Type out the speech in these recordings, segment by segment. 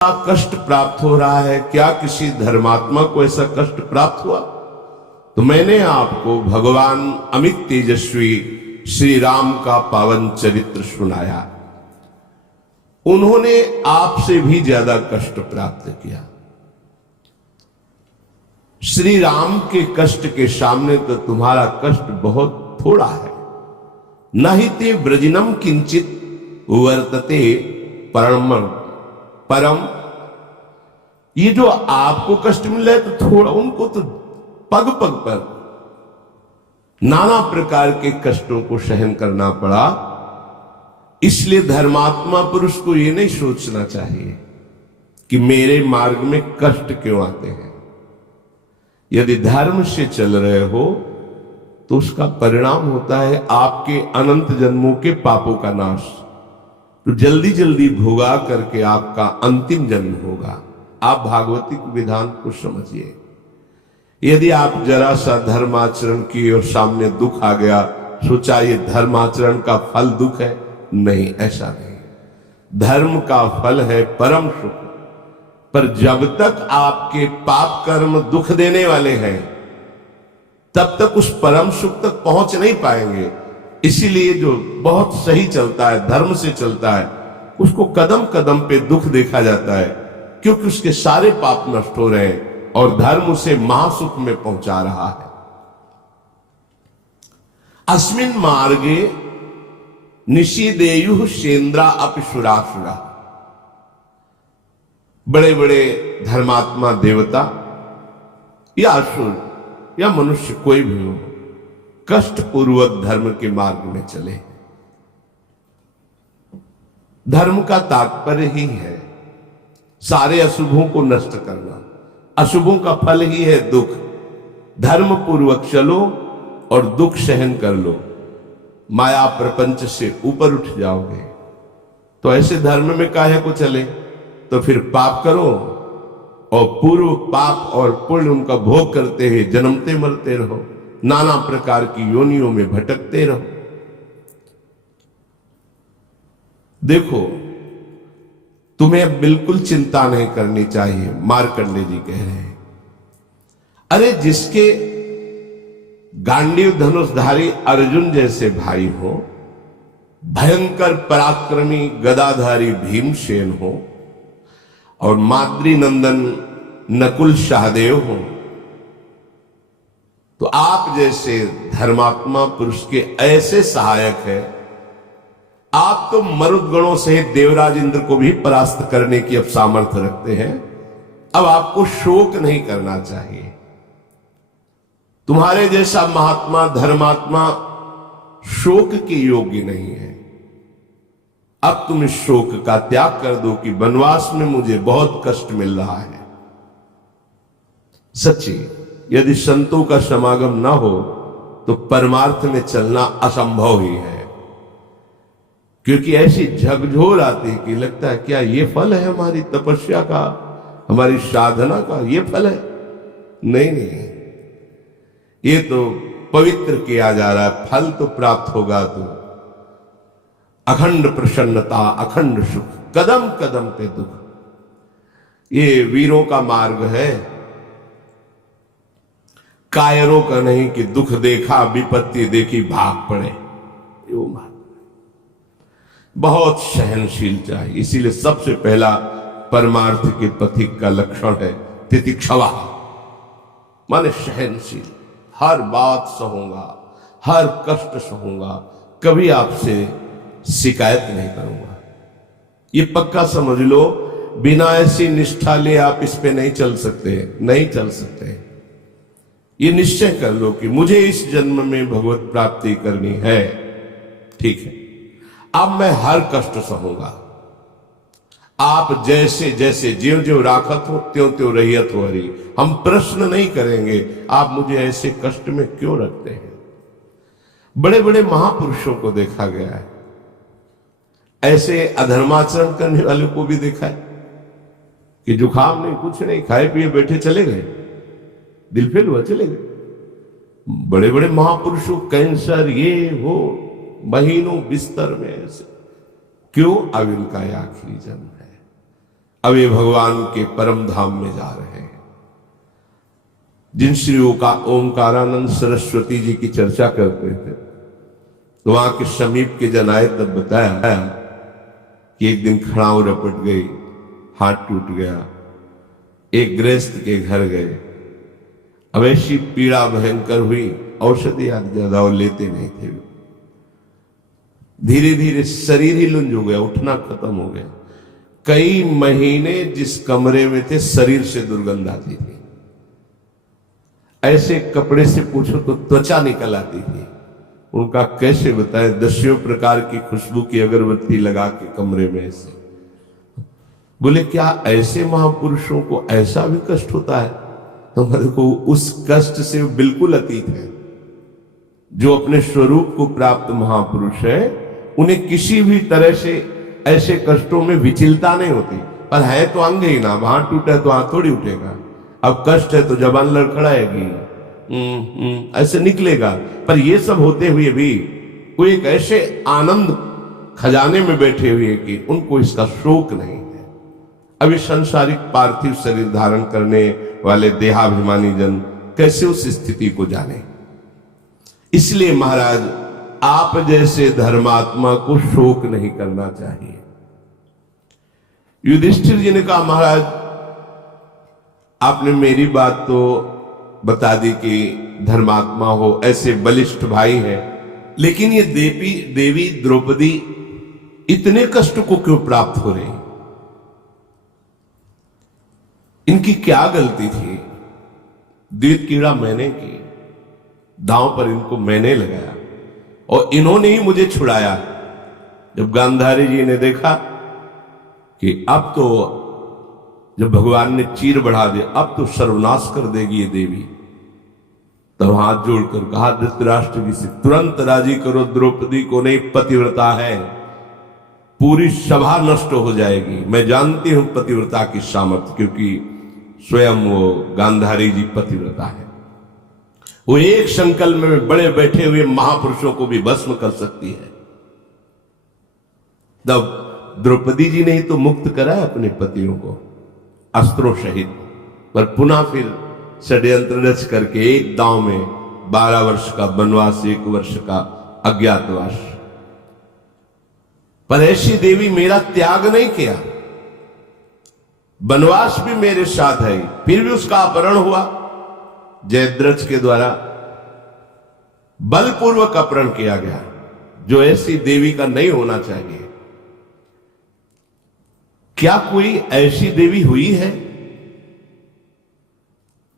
कष्ट प्राप्त हो रहा है, क्या किसी धर्मात्मा को ऐसा कष्ट प्राप्त हुआ? तो मैंने आपको भगवान अमित तेजस्वी श्री राम का पावन चरित्र सुनाया। उन्होंने आपसे भी ज्यादा कष्ट प्राप्त किया। श्री राम के कष्ट के सामने तो तुम्हारा कष्ट बहुत थोड़ा है। न ही ते ब्रजनम किंचित वर्तते परम। ये जो आपको कष्ट मिल रहा है तो थोड़ा, उनको तो पग पग पर नाना प्रकार के कष्टों को सहन करना पड़ा। इसलिए धर्मात्मा पुरुष को यह नहीं सोचना चाहिए कि मेरे मार्ग में कष्ट क्यों आते हैं। यदि धर्म से चल रहे हो तो उसका परिणाम होता है आपके अनंत जन्मों के पापों का नाश। तो जल्दी जल्दी भोगा करके आपका अंतिम जन्म होगा। आप भागवतिक विधान को समझिए। यदि आप जरा सा धर्माचरण किए और सामने दुख आ गया, सोचा ये धर्माचरण का फल दुख है, नहीं, ऐसा नहीं। धर्म का फल है परम सुख। पर जब तक आपके पाप कर्म दुख देने वाले हैं तब तक उस परम सुख तक पहुंच नहीं पाएंगे। इसीलिए जो बहुत सही चलता है, धर्म से चलता है, उसको कदम कदम पे दुख देखा जाता है, क्योंकि उसके सारे पाप नष्ट हो रहे हैं और धर्म उसे महासुख में पहुंचा रहा है। अस्मिन मार्गे निषिदेयु सेन्द्रा अपिसुरासुरा। बड़े बड़े धर्मात्मा देवता या असुर या मनुष्य कोई भी हो, कष्ट पूर्वक धर्म के मार्ग में चले। धर्म का तात्पर्य ही है सारे अशुभों को नष्ट करना। अशुभों का फल ही है दुख। धर्म पूर्वक चलो और दुख सहन कर लो, माया प्रपंच से ऊपर उठ जाओगे। तो ऐसे धर्म में काहे को चले? तो फिर पाप करो और पूर्व पाप और पुण्य उनका भोग करते हुए जन्मते मरते रहो, नाना प्रकार की योनियों में भटकते रहो। देखो, तुम्हें बिल्कुल चिंता नहीं करनी चाहिए। मार्कंडे जी कह रहे हैं, अरे जिसके गांडीव धनुषधारी अर्जुन जैसे भाई हो, भयंकर पराक्रमी गदाधारी भीमसेन हो और माद्री नंदन नकुल सहदेव हो, तो आप जैसे धर्मात्मा पुरुष के ऐसे सहायक है। आप तो मरुदगणों सहित देवराज इंद्र को भी परास्त करने की अब सामर्थ्य रखते हैं। अब आपको शोक नहीं करना चाहिए। तुम्हारे जैसा महात्मा धर्मात्मा शोक के योग्य नहीं है। अब तुम इस शोक का त्याग कर दो कि वनवास में मुझे बहुत कष्ट मिल रहा है। सच्ची, यदि संतों का समागम ना हो तो परमार्थ में चलना असंभव ही है। क्योंकि ऐसी झकझोर आती कि लगता है क्या ये फल है हमारी तपस्या का, हमारी साधना का ये फल है? नहीं नहीं, ये तो पवित्र किया जा रहा है। फल तो प्राप्त होगा तो अखंड प्रसन्नता, अखंड सुख, कदम कदम पे दुख। ये वीरों का मार्ग है, कायरों का नहीं कि दुख देखा विपत्ति देखी भाग पड़े। ये मार्ग बहुत सहनशील चाहिए। इसीलिए सबसे पहला परमार्थ के पथिक का लक्षण है तितिक्षवा, माने सहनशील। हर बात सहूंगा, हर कष्ट सहूंगा, कभी आपसे शिकायत नहीं करूंगा। ये पक्का समझ लो। बिना ऐसी निष्ठा ले आप इस पे नहीं चल सकते, नहीं चल सकते। ये निश्चय कर लो कि मुझे इस जन्म में भगवत प्राप्ति करनी है। ठीक है, अब मैं हर कष्ट सहूंगा। आप जैसे जैसे ज्यों ज्यों राखत हो त्यों त्यों रहियत हो हरी। हम प्रश्न नहीं करेंगे आप मुझे ऐसे कष्ट में क्यों रखते हैं। बड़े बड़े महापुरुषों को देखा गया है, ऐसे अधर्माचरण करने वालों को भी देखा है कि जुखाम नहीं, कुछ नहीं, खाए पिए बैठे चले गए, दिल फेल हुआ चले गए। बड़े बड़े महापुरुषों कैंसर ये वो, महीनों बिस्तर में ऐसे क्यों? अब इनका आखिरी जन्म है। अब ये भगवान के परम धाम में जा रहे हैं। जिन श्री ओंकारानंद सरस्वती जी की चर्चा करते थे तो वहां के समीप के जन आए तब बताया कि एक दिन खड़ाऊ रपट गई, हाथ टूट गया, एक गृहस्थ के घर गए। अब ऐसी पीड़ा भयंकर हुई, औषधि आदि ज्यादा और लेते नहीं थे। धीरे धीरे शरीर ही लुंज हो गया, उठना खत्म हो गया। कई महीने जिस कमरे में थे शरीर से दुर्गंध आती थी, ऐसे कपड़े से पूछो तो त्वचा निकल आती थी। उनका कैसे बताए, 10 प्रकार की खुशबू की अगरबत्ती लगा के कमरे में ऐसे। बोले क्या ऐसे महापुरुषों को ऐसा भी कष्ट होता है? तो देखो उस कष्ट से बिल्कुल अतीत है। जो अपने स्वरूप को प्राप्त महापुरुष है उन्हें किसी भी तरह से ऐसे कष्टों में विचलता नहीं होती। पर है तो अंग ही ना, वहां टूटा तो हाथ थोड़ी उठेगा। अब कष्ट है तो जबान लड़खड़ाएगी, ऐसे निकलेगा। पर ये सब होते हुए भी कोई एक ऐसे आनंद खजाने में बैठे हुए कि उनको इसका शोक नहीं है। अभी संसारिक पार्थिव शरीर धारण करने वाले देहाभिमानी जन कैसे उस स्थिति को जाने। इसलिए महाराज आप जैसे धर्मात्मा को शोक नहीं करना चाहिए। युधिष्ठिर जी ने कहा महाराज आपने मेरी बात तो बता दी कि धर्मात्मा हो, ऐसे बलिष्ठ भाई हैं, लेकिन ये देवी द्रौपदी इतने कष्ट को क्यों प्राप्त हो रही? इनकी क्या गलती थी? द्वित कीड़ा मैंने की, दांव पर इनको मैंने लगाया और इन्होंने ही मुझे छुड़ाया। जब गांधारी जी ने देखा कि अब तो जब भगवान ने चीर बढ़ा दिया, अब तो सर्वनाश कर देगी ये देवी, तब हाथ जोड़कर कहा धृतराष्ट्र जी से तुरंत राजी करो द्रौपदी को, नहीं पतिव्रता है, पूरी सभा नष्ट हो जाएगी। मैं जानती हूं पतिव्रता की सामर्थ्य, क्योंकि स्वयं वो गांधारी जी पतिव्रता है। वो एक संकल्प में बड़े बैठे हुए महापुरुषों को भी भस्म कर सकती है। तब द्रौपदी जी ने ही तो मुक्त करा है अपने पतियों को अस्त्रों सहित, पर पुनः फिर षड्यंत्र रच करके एक दांव में 12 वर्ष का वनवास, 1 वर्ष का अज्ञातवास। पर ऐसी देवी मेरा त्याग नहीं किया, वनवास भी मेरे साथ है, फिर भी उसका अपहरण हुआ जयद्रथ के द्वारा, बलपूर्वक अपहरण किया गया, जो ऐसी देवी का नहीं होना चाहिए। क्या कोई ऐसी देवी हुई है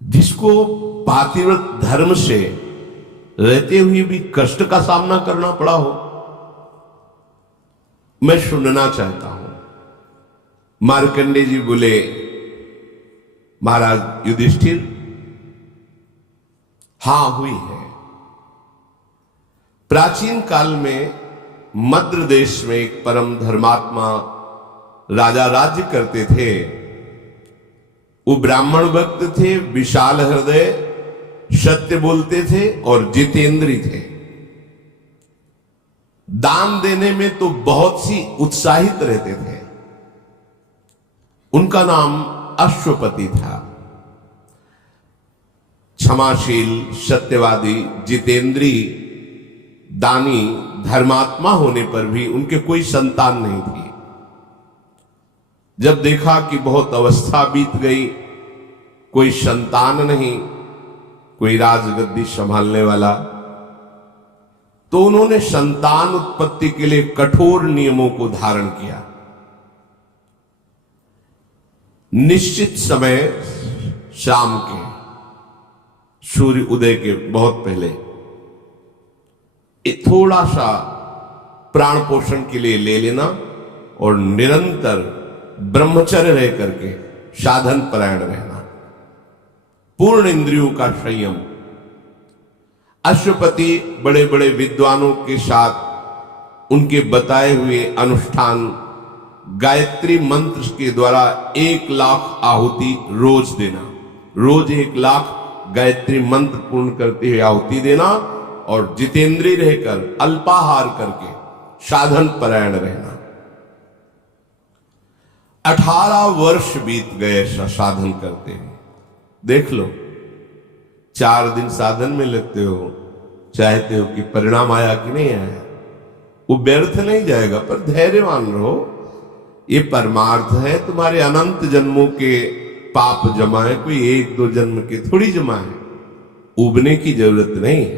जिसको पातिव्रत धर्म से रहते हुए भी कष्ट का सामना करना पड़ा हो? मैं सुनना चाहता हूं। मार्कंडेय जी बोले महाराज युधिष्ठिर, हां हुई है। प्राचीन काल में मद्र देश में एक परम धर्मात्मा राजा राज्य करते थे। वो ब्राह्मण भक्त थे, विशाल हृदय, सत्य बोलते थे और जितेंद्री थे। दान देने में तो बहुत सी उत्साहित रहते थे। उनका नाम अश्वपति था। क्षमाशील, सत्यवादी, जितेंद्री, दानी, धर्मात्मा होने पर भी उनके कोई संतान नहीं थी। जब देखा कि बहुत अवस्था बीत गई, कोई संतान नहीं, कोई राजगद्दी संभालने वाला, तो उन्होंने संतान उत्पत्ति के लिए कठोर नियमों को धारण किया। निश्चित समय शाम के सूर्य उदय के बहुत पहले थोड़ा सा प्राण पोषण के लिए ले लेना और निरंतर ब्रह्मचर्य रह करके साधन परायण रहना, पूर्ण इंद्रियों का संयम। अश्वपति बड़े बड़े विद्वानों के साथ उनके बताए हुए अनुष्ठान गायत्री मंत्र के द्वारा 1 लाख आहुति रोज देना, रोज 1 लाख गायत्री मंत्र पूर्ण करते हुए आहुति देना और जितेंद्रिय रहकर अल्पाहार करके साधन परायण रहना। 18 वर्ष बीत गए साधन करते हुए। देख लो, 4 दिन साधन में लगते हो, चाहते हो कि परिणाम आया कि नहीं आया, वो व्यर्थ नहीं जाएगा, पर धैर्यवान रहो। ये परमार्थ है, तुम्हारे अनंत जन्मों के पाप जमा है, कोई 1-2 जन्म के थोड़ी जमा है। उबने की जरूरत नहीं है।